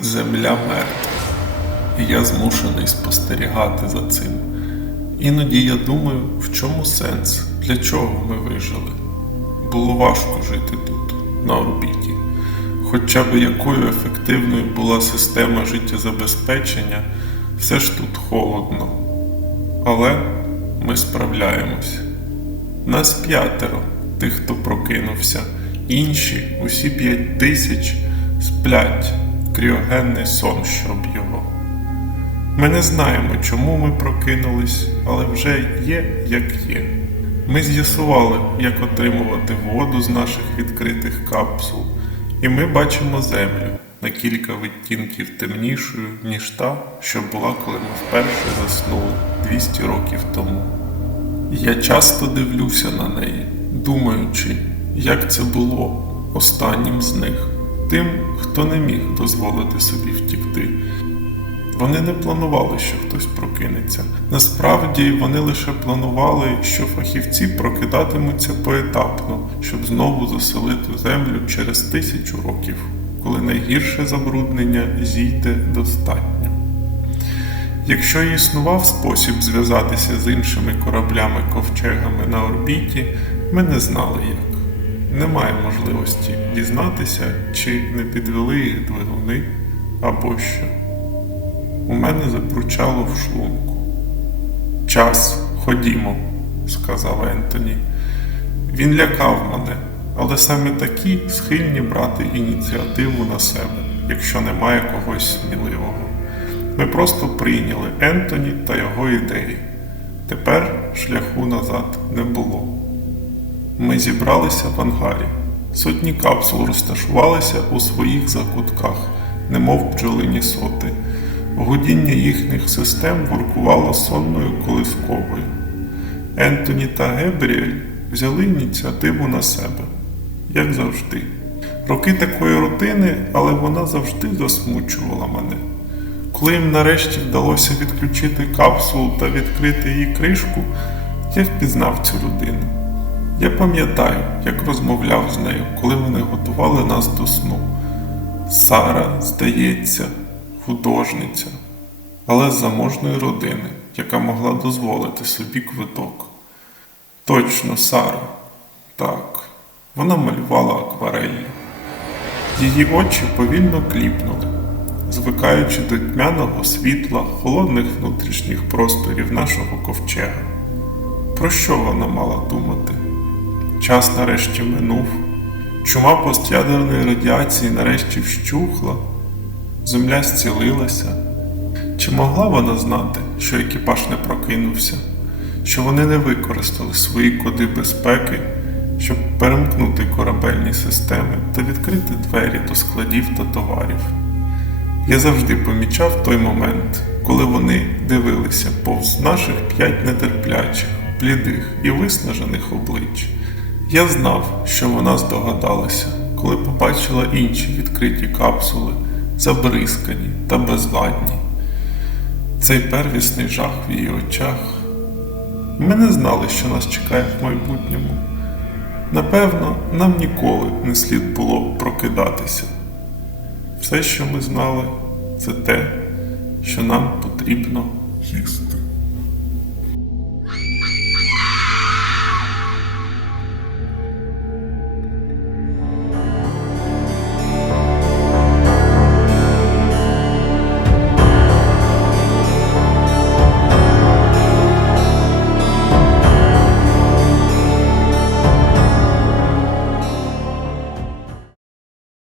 Земля мертва, і я змушений спостерігати за цим. Іноді я думаю, в чому сенс, для чого ми вижили. Було важко жити тут, на орбіті. Хоча б якою ефективною була система життєзабезпечення, все ж тут холодно. Але ми справляємось. Нас п'ятеро, тих, хто прокинувся, інші, усі п'ять тисяч, сплять, кріогенний сон, щоб його. Ми не знаємо, чому ми прокинулись, але вже є, як є. Ми з'ясували, як отримувати воду з наших відкритих капсул, і ми бачимо землю на кілька відтінків темнішою, ніж та, що була, коли ми вперше заснули 200 років тому. Я часто дивлюся на неї, думаючи, як це було останнім з них, тим, хто не міг дозволити собі втікти. Вони не планували, що хтось прокинеться. Насправді вони лише планували, що фахівці прокидатимуться поетапно, щоб знову заселити землю через тисячу років, коли найгірше забруднення зійде достатньо. Якщо існував спосіб зв'язатися з іншими кораблями-ковчегами на орбіті, ми не знали як. Немає можливості дізнатися, чи не підвели їх двигуни або що. У мене запручало в шлунку. Час, ходімо, сказав Ентоні. Він лякав мене, але саме такі схильні брати ініціативу на себе, якщо немає когось сміливого. Ми просто прийняли Ентоні та його ідеї. Тепер шляху назад не було. Ми зібралися в ангарі. Сотні капсул розташувалися у своїх закутках, немов бджолині соти. Гудіння їхніх систем воркувало сонною колисковою. Ентоні та Гебріель взяли ініціативу на себе, як завжди. Роки такої рутини, але вона завжди засмучувала мене. Коли їм нарешті вдалося відключити капсулу та відкрити її кришку, я впізнав цю людину. Я пам'ятаю, як розмовляв з нею, коли вони готували нас до сну. Сара, здається, художниця, але з заможної родини, яка могла дозволити собі квиток. Точно, Сара. Так, вона малювала аквареллю. Її очі повільно кліпнули, звикаючи до тьмяного світла холодних внутрішніх просторів нашого ковчега. Про що вона мала думати? Час нарешті минув, чума постядерної радіації нарешті вщухла, земля зцілилася. Чи могла вона знати, що екіпаж не прокинувся, що вони не використали свої коди безпеки, щоб перемкнути корабельні системи та відкрити двері до складів та товарів? Я завжди помічав той момент, коли вони дивилися повз наших п'ять нетерплячих, блідих і виснажених облич. Я знав, що вона здогадалася, коли побачила інші відкриті капсули, забризкані та безладні. Цей первісний жах в її очах. Ми не знали, що нас чекає в майбутньому. Напевно, нам ніколи не слід було прокидатися. Все, що ми знали, це те, що нам потрібно їсти.